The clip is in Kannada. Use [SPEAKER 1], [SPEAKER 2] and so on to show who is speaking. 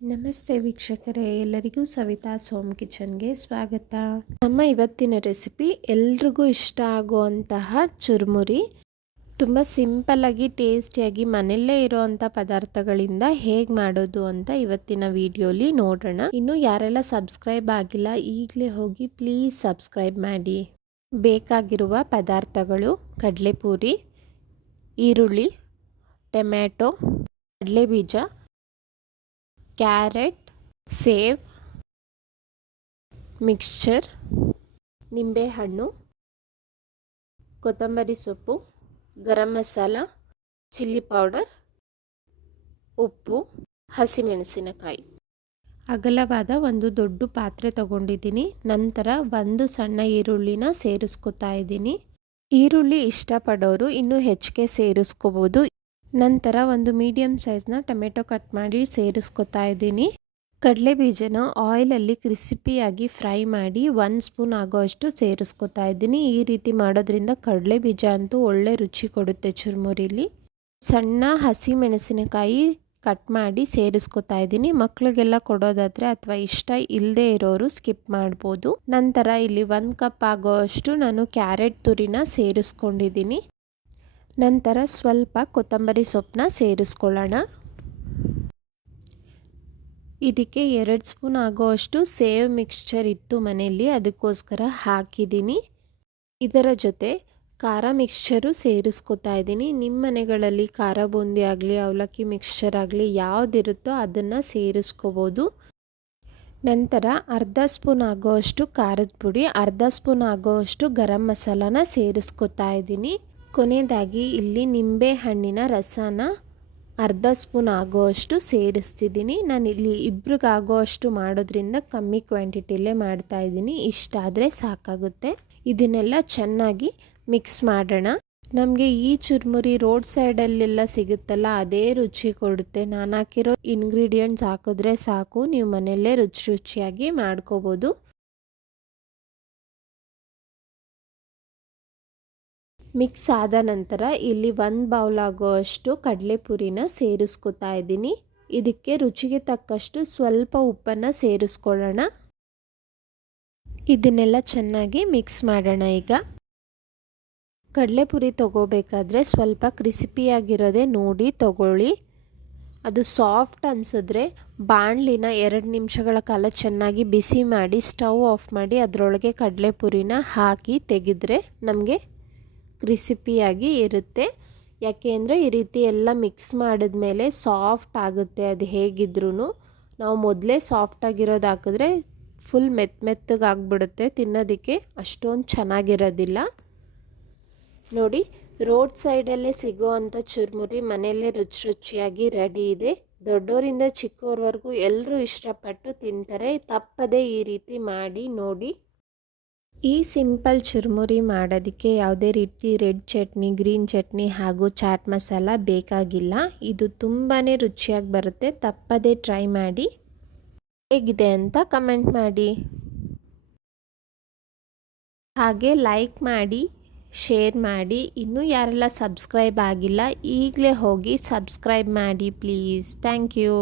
[SPEAKER 1] ನಮಸ್ತೆ ವೀಕ್ಷಕರೇ, ಎಲ್ಲರಿಗೂ ಸವಿತಾ ಸೋಮ್ ಕಿಚನ್ಗೆ ಸ್ವಾಗತ. ನಮ್ಮ ಇವತ್ತಿನ ರೆಸಿಪಿ, ಎಲ್ರಿಗೂ ಇಷ್ಟ ಆಗುವಂತಹ ಚುರುಮುರಿ. ತುಂಬ ಸಿಂಪಲ್ಲಾಗಿ ಟೇಸ್ಟಿಯಾಗಿ, ಮನೆಯಲ್ಲೇ ಇರೋವಂಥ ಪದಾರ್ಥಗಳಿಂದ ಹೇಗೆ ಮಾಡೋದು ಅಂತ ಇವತ್ತಿನ ವಿಡಿಯೋಲಿ ನೋಡೋಣ. ಇನ್ನು ಯಾರೆಲ್ಲ ಸಬ್ಸ್ಕ್ರೈಬ್ ಆಗಿಲ್ಲ, ಈಗಲೇ ಹೋಗಿ ಪ್ಲೀಸ್ ಸಬ್ಸ್ಕ್ರೈಬ್ ಮಾಡಿ. ಬೇಕಾಗಿರುವ ಪದಾರ್ಥಗಳು, ಕಡಲೆಪೂರಿ, ಈರುಳ್ಳಿ, ಟೊಮ್ಯಾಟೊ, ಕಡಲೆಬೀಜ ಕ್ಯಾರೆಟ್ ಸೇವ್ ಮಿಕ್ಸ್ಚರ್, ನಿಂಬೆಹಣ್ಣು, ಕೊತ್ತಂಬರಿ ಸೊಪ್ಪು, ಗರಂ ಮಸಾಲ, ಚಿಲ್ಲಿ ಪೌಡರ್, ಉಪ್ಪು, ಹಸಿಮೆಣಸಿನಕಾಯಿ. ಅಗಲವಾದ ಒಂದು ದೊಡ್ಡ ಪಾತ್ರೆ ತಗೊಂಡಿದ್ದೀನಿ. ನಂತರ ಒಂದು ಸಣ್ಣ ಈರುಳ್ಳಿನ ಸೇರಿಸ್ಕೊತಾ ಇದ್ದೀನಿ. ಈರುಳ್ಳಿ ಇಷ್ಟಪಡೋರು ಇನ್ನೂ ಹೆಚ್ಚಿಗೆ ಸೇರಿಸ್ಕೋಬೋದು. ನಂತರ ಒಂದು ಮೀಡಿಯಮ್ ಸೈಜ್ನ ಟೊಮೆಟೊ ಕಟ್ ಮಾಡಿ ಸೇರಿಸ್ಕೊತಾ ಇದ್ದೀನಿ. ಕಡಲೆ ಬೀಜನ ಆಯಿಲಲ್ಲಿ ಕ್ರಿಸಿಪಿಯಾಗಿ ಫ್ರೈ ಮಾಡಿ ಒನ್ ಸ್ಪೂನ್ ಆಗೋಷ್ಟು ಸೇರಿಸ್ಕೊತಾ ಇದ್ದೀನಿ. ಈ ರೀತಿ ಮಾಡೋದ್ರಿಂದ ಕಡಲೆ ಬೀಜ ಅಂತೂ ಒಳ್ಳೆ ರುಚಿ ಕೊಡುತ್ತೆ ಚುರುಮುರಿಲಿ. ಸಣ್ಣ ಹಸಿ ಮೆಣಸಿನಕಾಯಿ ಕಟ್ ಮಾಡಿ ಸೇರಿಸ್ಕೊತಾ ಇದ್ದೀನಿ. ಮಕ್ಕಳಿಗೆಲ್ಲ ಕೊಡೋದಾದರೆ ಅಥವಾ ಇಷ್ಟ ಇಲ್ಲದೆ ಇರೋರು ಸ್ಕಿಪ್ ಮಾಡ್ಬೋದು. ನಂತರ ಇಲ್ಲಿ ಒಂದು ಕಪ್ ಆಗೋಷ್ಟು ನಾನು ಕ್ಯಾರೆಟ್ ತುರಿನ ಸೇರಿಸ್ಕೊಂಡಿದ್ದೀನಿ. ನಂತರ ಸ್ವಲ್ಪ ಕೊತ್ತಂಬರಿ ಸೊಪ್ಪನ್ನ ಸೇರಿಸ್ಕೊಳ್ಳೋಣ. ಇದಕ್ಕೆ ಎರಡು ಸ್ಪೂನ್ ಆಗೋಷ್ಟು ಸೇವ್ ಮಿಕ್ಸ್ಚರ್ ಇತ್ತು ಮನೆಯಲ್ಲಿ, ಅದಕ್ಕೋಸ್ಕರ ಹಾಕಿದ್ದೀನಿ. ಇದರ ಜೊತೆ ಖಾರ ಮಿಕ್ಸ್ಚರು ಸೇರಿಸ್ಕೊತಾ ಇದ್ದೀನಿ. ನಿಮ್ಮ ಮನೆಗಳಲ್ಲಿ ಖಾರ ಬೂಂದಿ ಆಗಲಿ, ಅವಲಕ್ಕಿ ಮಿಕ್ಸ್ಚರ್ ಆಗಲಿ ಯಾವುದಿರುತ್ತೋ ಅದನ್ನು ಸೇರಿಸ್ಕೋಬೋದು. ನಂತರ ಅರ್ಧ ಸ್ಪೂನ್ ಆಗೋಷ್ಟು ಖಾರದ ಪುಡಿ, ಅರ್ಧ ಸ್ಪೂನ್ ಆಗೋಷ್ಟು ಗರಂ ಮಸಾಲಾನ ಸೇರಿಸ್ಕೊತಾ ಇದ್ದೀನಿ. ಕೊನೆಯದಾಗಿ ಇಲ್ಲಿ ನಿಂಬೆ ಹಣ್ಣಿನ ರಸನ ಅರ್ಧ ಸ್ಪೂನ್ ಆಗೋಷ್ಟು ಸೇರಿಸ್ತಿದ್ದೀನಿ. ನಾನು ಇಲ್ಲಿ ಇಬ್ರಿಗಾಗೋ ಅಷ್ಟು ಮಾಡೋದ್ರಿಂದ ಕಮ್ಮಿ ಕ್ವಾಂಟಿಟಿಲೇ ಮಾಡ್ತಾ ಇದ್ದೀನಿ. ಇಷ್ಟಾದರೆ ಸಾಕಾಗುತ್ತೆ. ಇದನ್ನೆಲ್ಲ ಚೆನ್ನಾಗಿ ಮಿಕ್ಸ್ ಮಾಡೋಣ. ನಮಗೆ ಈ ಚುರುಮುರಿ ರೋಡ್ ಸೈಡಲ್ಲೆಲ್ಲ ಸಿಗುತ್ತಲ್ಲ, ಅದೇ ರುಚಿ ಕೊಡುತ್ತೆ. ನಾನು ಹಾಕಿರೋ ಇಂಗ್ರೀಡಿಯೆಂಟ್ಸ್ ಹಾಕಿದ್ರೆ ಸಾಕು. ನೀವು ಮನೆಯಲ್ಲೇ ರುಚಿ ರುಚಿಯಾಗಿ ಮಾಡ್ಕೋಬೋದು. ಮಿಕ್ಸ್ ಆದ ನಂತರ ಇಲ್ಲಿ ಒಂದು ಬೌಲ್ ಆಗೋ ಅಷ್ಟು ಕಡಲೆಪುರಿನ ಸೇರಿಸ್ಕೊತಾ ಇದ್ದೀನಿ. ಇದಕ್ಕೆ ರುಚಿಗೆ ತಕ್ಕಷ್ಟು ಸ್ವಲ್ಪ ಉಪ್ಪನ್ನು ಸೇರಿಸ್ಕೊಳ್ಳೋಣ. ಇದನ್ನೆಲ್ಲ ಚೆನ್ನಾಗಿ ಮಿಕ್ಸ್ ಮಾಡೋಣ ಈಗ. ಕಡಲೆಪುರಿ ತಗೋಬೇಕಾದ್ರೆ ಸ್ವಲ್ಪ ಕ್ರಿಸಿಪಿಯಾಗಿರೋದೆ ನೋಡಿ ತಗೊಳ್ಳಿ. ಅದು ಸಾಫ್ಟ್ ಅನಿಸಿದ್ರೆ ಬಾಣಲಿನ ಎರಡು ನಿಮಿಷಗಳ ಕಾಲ ಚೆನ್ನಾಗಿ ಬಿಸಿ ಮಾಡಿ ಸ್ಟವ್ ಆಫ್ ಮಾಡಿ ಅದರೊಳಗೆ ಕಡಲೆಪುರಿನ ಹಾಕಿ ತೆಗೆದ್ರೆ ನಮಗೆ ಕ್ರಿಸಿಪಿಯಾಗಿ ಇರುತ್ತೆ. ಯಾಕೆ ಅಂದರೆ ಈ ರೀತಿ ಎಲ್ಲ ಮಿಕ್ಸ್ ಮಾಡಿದ ಮೇಲೆ ಸಾಫ್ಟ್ ಆಗುತ್ತೆ ಅದು ಹೇಗಿದ್ರೂ ನಾವು ಮೊದಲೇ ಸಾಫ್ಟಾಗಿರೋದು ಹಾಕಿದ್ರೆ ಫುಲ್ ಮೆತ್ತ ಮೆತ್ತಗೆ ಆಗಿಬಿಡುತ್ತೆ ತಿನ್ನೋದಕ್ಕೆ. ಅಷ್ಟೊಂದು ಚೆನ್ನಾಗಿರೋದಿಲ್ಲ. ನೋಡಿ ರೋಡ್ ಸೈಡಲ್ಲೇ ಸಿಗೋ ಅಂಥ ಚುರುಮುರಿ ಮನೆಯಲ್ಲೇ ರುಚಿ ರುಚಿಯಾಗಿ ರೆಡಿ ಇದೆ. ದೊಡ್ಡವರಿಂದ ಚಿಕ್ಕವ್ರವರೆಗೂ ಎಲ್ಲರೂ ಇಷ್ಟಪಟ್ಟು ತಿಂತಾರೆ. ತಪ್ಪದೇ ಈ ರೀತಿ ಮಾಡಿ ನೋಡಿ. ಈ ಸಿಂಪಲ್ ಚುರುಮುರಿ ಮಾಡೋದಕ್ಕೆ ಯಾವುದೇ ರೀತಿ ರೆಡ್ ಚಟ್ನಿ, ಗ್ರೀನ್ ಚಟ್ನಿ ಹಾಗೂ ಚಾಟ್ ಮಸಾಲ ಬೇಕಾಗಿಲ್ಲ. ಇದು ತುಂಬಾ ರುಚಿಯಾಗಿ ಬರುತ್ತೆ. ತಪ್ಪದೇ ಟ್ರೈ ಮಾಡಿ. ಹೇಗಿದೆ ಅಂತ ಕಮೆಂಟ್ ಮಾಡಿ. ಹಾಗೆ ಲೈಕ್ ಮಾಡಿ, ಶೇರ್ ಮಾಡಿ. ಇನ್ನೂ ಯಾರೆಲ್ಲ ಸಬ್ಸ್ಕ್ರೈಬ್ ಆಗಿಲ್ಲ, ಈಗಲೇ ಹೋಗಿ ಸಬ್ಸ್ಕ್ರೈಬ್ ಮಾಡಿ ಪ್ಲೀಸ್. Thank you.